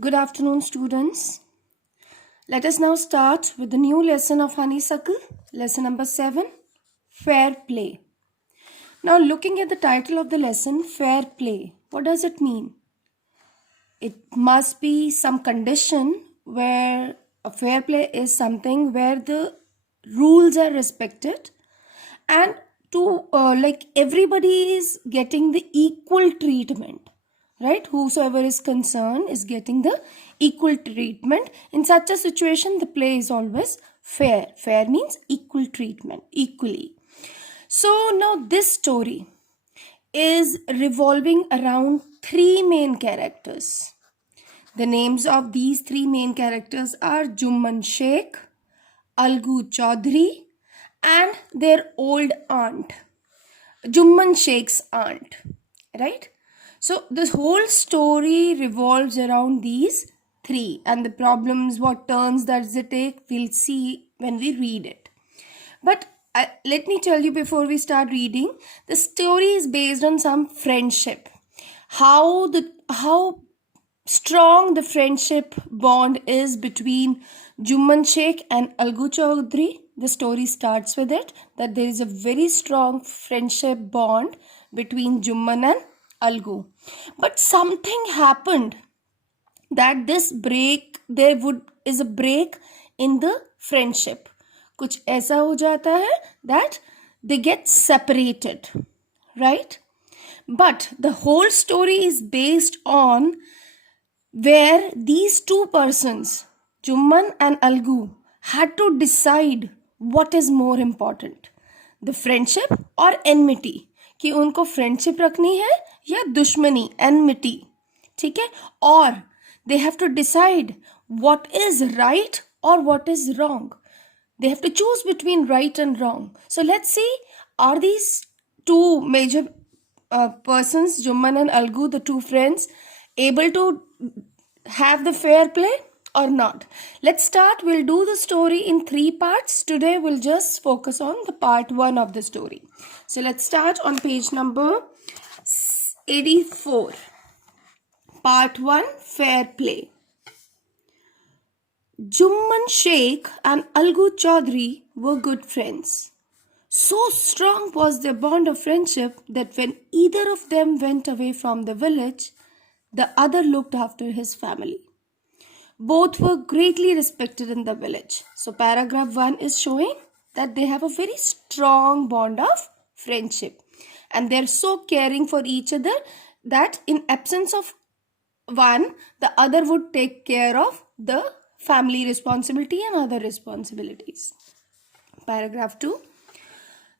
Good afternoon, students. Let us now start with the new lesson of Honeysuckle, lesson number 7, Fair Play. Now, looking at the title of the lesson, Fair Play, what does it mean? It must be some condition where a fair play is something where the rules are respected and to like everybody is getting the equal treatment, right? Whosoever is concerned is getting the equal treatment. In such a situation, the play is always fair. Fair means equal treatment, equally. So now this story is revolving around three main characters. The names of these three main characters are Jumman Sheikh, Algu Chaudhary, and their old aunt, Jumman Sheikh's aunt, right? So this whole story revolves around these three, and the problems, what turns does it take, we'll see when we read it. But let me tell you before we start reading, the story is based on some friendship. How strong the friendship bond is between Jumman Sheikh and Algu Chaudhary. The story starts with it, that there is a very strong friendship bond between Jumman and Algu. But something happened that there is a break in the friendship. कुछ ऐसा हो जाता है that they get separated, right? But the whole story is based on where these two persons, Jumman and Algu, had to decide what is more important, the friendship or enmity, कि उनको friendship रखनी है या दुश्मनी, enmity, ठीक है? और they have to decide what is right or what is wrong. They have to choose between right and wrong. So let's see, are these two major persons, Jumman and Algu, the two friends, able to have the fair play or not? Let's start. We'll do the story in three parts. Today we'll just focus on the part 1 of the story. So let's start on page number 84. Part 1, Fair Play. Jumman Sheikh and Algu Chaudhary were good friends. So strong was their bond of friendship that when either of them went away from the village, the other looked after his family. Both were greatly respected in the village. So paragraph 1 is showing that they have a very strong bond of friendship. And they're so caring for each other that in absence of one, the other would take care of the family responsibility and other responsibilities. Paragraph 2.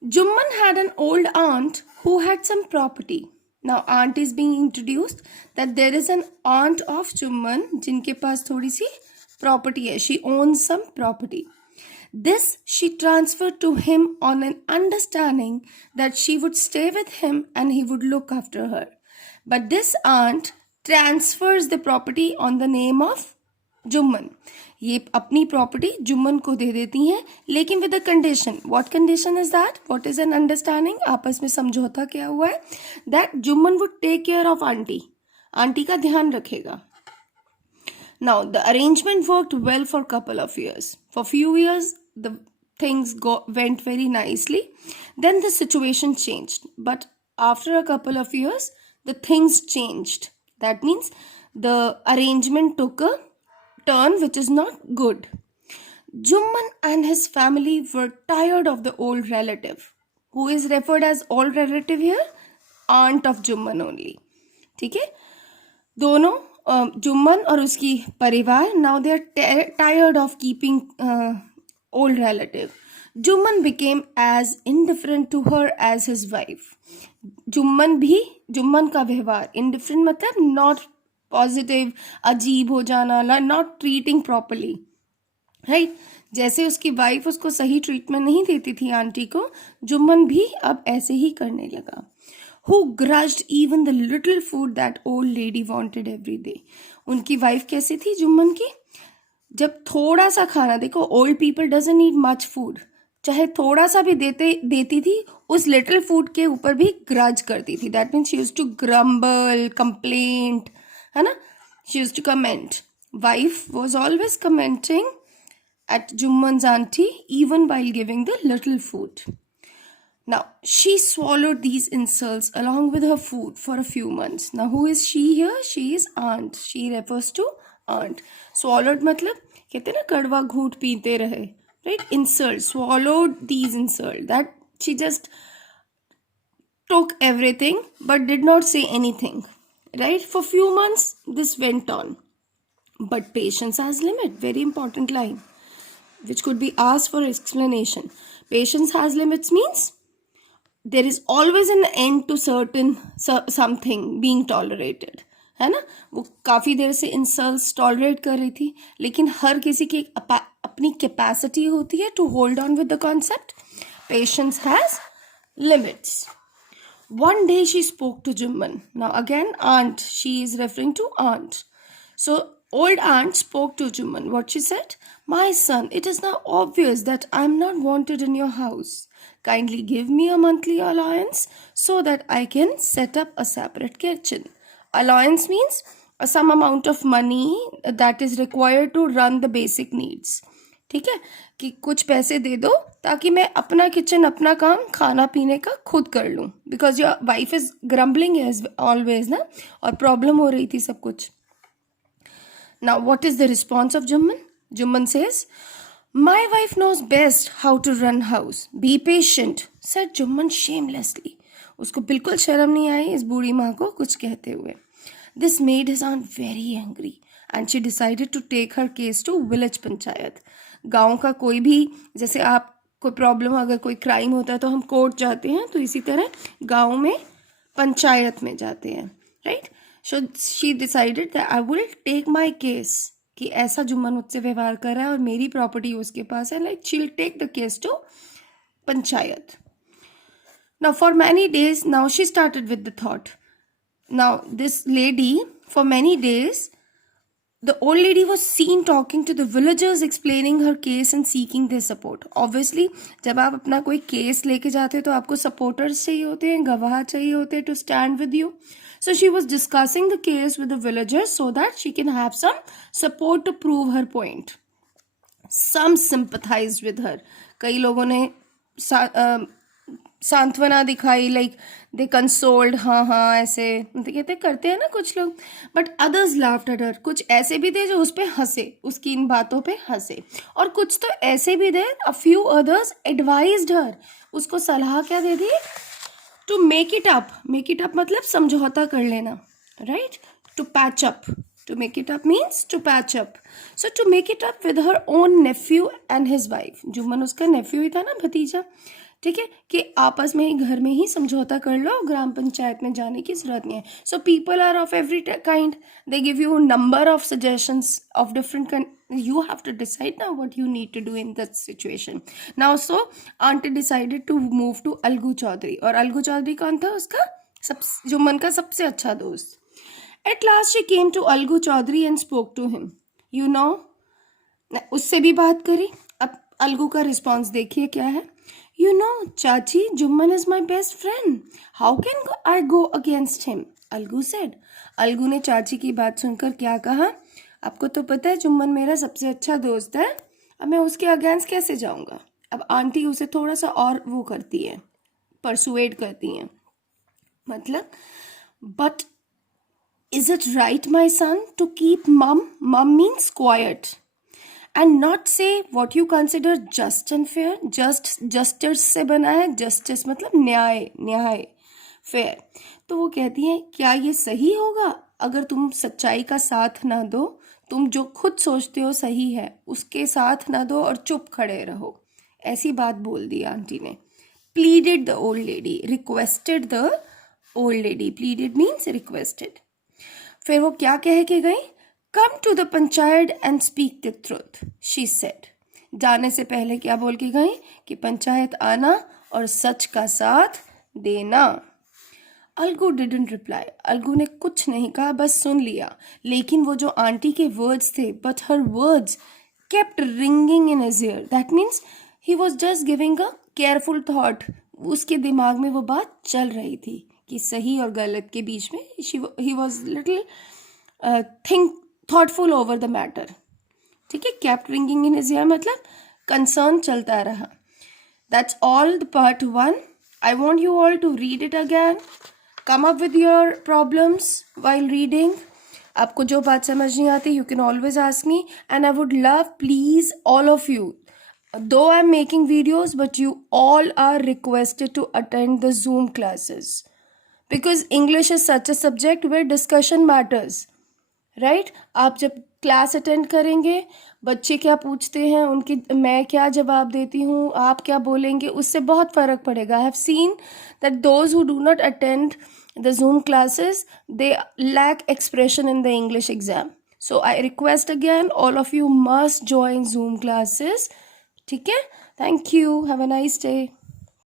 Jumman had an old aunt who had some property. Now aunt is being introduced, that there is an aunt of Jumman जिनके पास थोड़ी सी property है. She owns some property. This she transferred to him on an understanding that she would stay with him and he would look after her. But this aunt transfers the property on the name of Jumman. ये अपनी property Jumman को दे देती हैं, लेकिन with a condition. What condition is that? What is an understanding? आपस में समझौता क्या हुआ है? That Jumman would take care of aunty का ध्यान रखेगा. Now the arrangement worked well for a couple of years. For few years the things went very nicely. Then the situation changed. But after a couple of years the things changed. That means the arrangement took a turn which is not good. Jumman and his family were tired of the old relative. Who is referred as old relative here? Aunt of Jumman only. ठीक है? दोनों जुम्मन और उसकी परिवार, now they are tired of keeping old relative. Jumman became as indifferent to her as his wife. Jumman का व्यवहार indifferent मतलब not positive, अजीब हो जाना, not treating properly, right? जैसे उसकी वाइफ उसको सही ट्रीटमेंट नहीं देती थी आंटी को, जुम्मन भी अब ऐसे ही करने लगा. Who grudged even the little food that old lady wanted every day. उनकी वाइफ कैसी थी जुम्मन की? जब थोड़ा सा खाना, देखो old people doesn't need much food, चाहे थोड़ा सा भी देती थी, उस लिटिल फूड के ऊपर भी ग्रज करती थी. That means she used to grumble, complaint, है ना? She used to comment. Wife was always commenting at Jumman's auntie even while giving the little food. Now, she swallowed these insults along with her food for a few months. Now, who is she here? She is aunt. She refers to aunt. Swallowed मतलब कहते हैं ना कड़वा घूंट पीते रहे. Right? Insult. Swallowed these insults. That she just took everything but did not say anything. Right? For few months, this went on. But patience has limit. Very important line, which could be asked for explanation. Patience has limits means there is always an end to certain something being tolerated. है ना. वो काफ़ी देर से insults tolerate कर रही थी, लेकिन हर किसी की अपनी कैपेसिटी होती है to hold on with the concept. Patience has limits. One day she spoke to Jumman. Now again aunt, she is referring to aunt. So old aunt spoke to Jumman. What she said? My son, it is now obvious that I am not wanted in your house. Kindly give me a monthly allowance so that I can set up a separate kitchen. Allowance means some amount of money that is required to run the basic needs. ठीक है, कि कुछ पैसे दे दो ताकि मैं अपना kitchen, अपना काम, खाना पीने का खुद कर लूँ. Because your wife is grumbling as always ना, और प्रॉब्लम हो रही थी सब कुछ. Now what is the response of Jumman? Jumman says, my wife knows best how to run house. Be patient, said Jumman shamelessly. उसको बिल्कुल शर्म नहीं आई इस बूढ़ी माँ को कुछ कहते हुए. This made his own very angry and she decided to take her case to village panchayat. गांव का कोई भी, जैसे आप कोई प्रॉब्लम, अगर कोई क्राइम होता है तो हम कोर्ट जाते हैं, तो इसी तरह गांव में पंचायत में जाते हैं. Right. So she decided that I will take my case, कि ऐसा जुम्मन मुझसे व्यवहार कर रहा है और मेरी प्रॉपर्टी उसके पास है. Like she will take the case to panchayat. Now for many days, now she started with the thought. Now this lady, for many days, the old lady was seen talking to the villagers, explaining her case and seeking their support. Obviously, जब आप अपना कोई case लेके जाते हो तो आपको supporters चाहिए होते हैं, गवाह चाहिए होते हैं to stand with you. So she was discussing the case with the villagers so that she can have some support to prove her point. Some sympathized with her. कई लोगों ने सांत्वना दिखाई, लाइक दे कंसोल्ड. हाँ ऐसे कहते करते हैं ना कुछ लोग. But others laughed at her. कुछ ऐसे भी थे जो उस पर हंसे, उसकी इन बातों पे हंसे. और कुछ तो ऐसे भी थे, a few others advised her. उसको सलाह क्या दे दी? To make it up. Make it up मतलब समझौता कर लेना. Right. To patch up. To make it up means to patch up. So to make it up with her own nephew and his wife. Jumman उसका नेफ्यू ही था ना, भतीजा. ठीक है, कि आपस में ही घर में ही समझौता कर लो, ग्राम पंचायत में जाने की जरूरत नहीं है. So people are of every kind. They give you number of suggestions of different kind. You have to decide now what you need to do in that situation. Now so auntie decided to move to Algu Chaudhary. और अलगू चौधरी कौन था? उसका जुम्मन का सबसे अच्छा दोस्त. At last she came to Algu Chaudhary and spoke to him. You know, उससे भी बात करी. अब अलगू का रिस्पॉन्स देखिए क्या है. You know, चाची, Jumman is my best friend. How can I go against him? Algu said. Algu ने चाची की बात सुनकर क्या कहा? आपको तो पता है जुम्मन मेरा सबसे अच्छा दोस्त है, अब मैं उसके अगेंस्ट कैसे जाऊंगा? अब आंटी उसे थोड़ा सा और वो करती है, परसुएड करती हैं. मतलब, but is it right, my son, to keep mum means quiet, and not say what you consider just and fair? Justice से बना है. justice मतलब न्याय fair. तो वो कहती है, क्या ये सही होगा अगर तुम सच्चाई का साथ ना दो? तुम जो खुद सोचते हो सही है उसके साथ ना दो और चुप खड़े रहो. ऐसी बात बोल दी आंटी ने. pleaded the old lady. requested the old lady. pleaded means requested. फिर वो क्या कह के गई? Come to the panchayat and speak the truth, she said. जाने से पहले क्या बोल के गई? कि पंचायत आना और सच का साथ देना. Algu didn't reply. अलगू ने कुछ नहीं कहा, बस सुन लिया. लेकिन वो जो आंटी के वर्ड्स थे, but her words kept ringing in his year. That means he was just giving a careful thought. उसके दिमाग में वो बात चल रही थी कि सही और गलत के बीच में he was little think thoughtful over the matter. ठीक है, kept ringing in his ear मतलब कंसर्न चलता रहा. That's all the part 1. I want you all to read it again. Come up with your problems while reading. आपको जो बात समझ नहीं आती, you can always ask me. And I would love, please, all of you, though I'm making videos, but you all are requested to attend the Zoom classes. Because English is such a subject where discussion matters. Right आप जब class attend करेंगे, बच्चे क्या पूछते हैं, उनकी मैं क्या जवाब देती हूँ, आप क्या बोलेंगे, उससे बहुत फ़र्क पड़ेगा. I have seen that those who do not attend the zoom classes, they lack expression in the English exam. So I request again, all of you must join zoom classes. ठीक है, thank you, have a nice day.